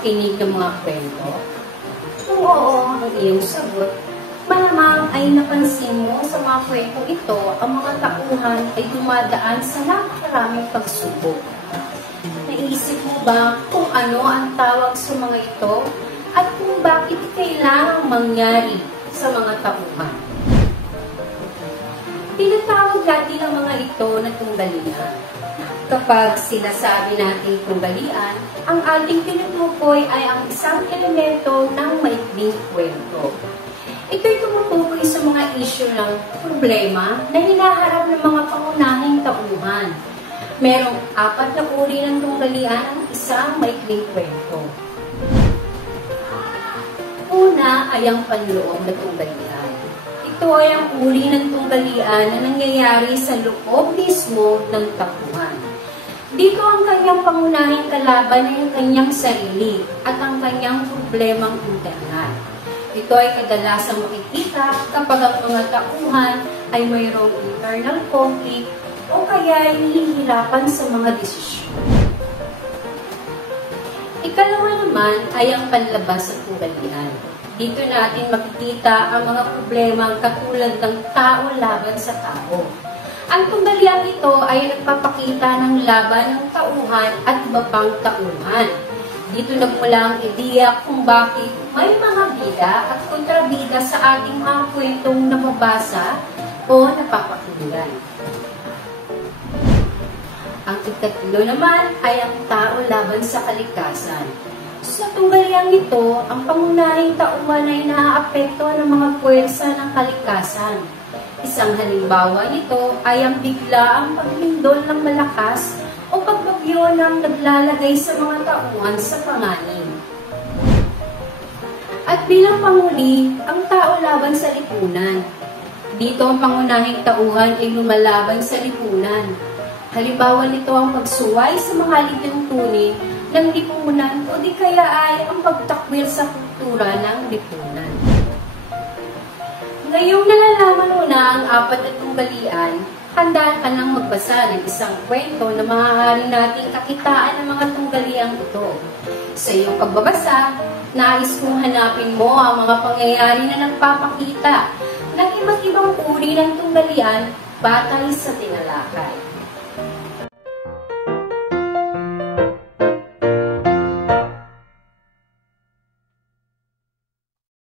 makinig ng mga kwento? Kung oo ang iyong sagot, malamang ay napansin mo sa mga kwento ito, ang mga tauhan ay dumadaan sa napakaraming pagsubok. Naisip mo ba kung ano ang tawag sa mga ito at kung bakit kailangang mangyari sa mga tauhan? Tinatawag natin ang mga ito na tunggalian. Kapag sinasabi natin tunggalian, ang ating tinutukoy ay ang isang elemento ng maikling kwento. Ito'y tumutukoy sa mga issue ng problema na hinaharap ng mga pangunahing tauhan. Merong 4 na uri ng tunggalian ang isang maikling kwento. Una ay ang panloob na tunggalian. Ito ay ang uri ng tunggalian na nangyayari sa loob mismo ng tauhan. Dito ang kanyang pangunahing kalaban ay ang kanyang sarili at ang kanyang problemang internal. Ito ay kadalasang makikita kapag ang mga tauhan ay mayroong internal conflict o kaya ay nahihirapan sa mga desisyon. Ikalawa naman ay ang panlabas sa tunggalian. Dito natin makikita ang mga problemang katulad ng tao laban sa tao. Ang tunggalian ito ay nagpapakita ng laban ng tauhan at iba pang tauhan. Dito nagmula ang ideya kung bakit may mga bida at kontrabida sa ating mga kwentong nababasa o napapakinggan. Ang ikatlo naman ay ang tao laban sa kalikasan. Sa tunggalian ito, ang pangunahing tauhan ay naaapekto ng mga puwersa ng kalikasan. Isang halimbawa nito ay ang biglaang paglindol ng malakas o pagbagyo ng naglalagay sa mga tauhan sa panganib. At bilang panghuli, ang tao laban sa lipunan. Dito ang pangunahing tauhan ay lumalaban sa lipunan. Halimbawa nito ang pagsuway sa mga lituntunin ng lipunan o di kaya ay ang pagtakwil sa kultura ng lipunan. Ngayong nalalaman mo na ang 4 na tunggalian, handa ka nang magbasa ng isang kwento na maaari nating kakitaan ng mga tunggaliang ito. Sa iyong pagbabasa, nais kong hanapin mo ang mga pangyayari na nagpapakita ng iba't ibang uri ng tunggalian batay sa tinalakay.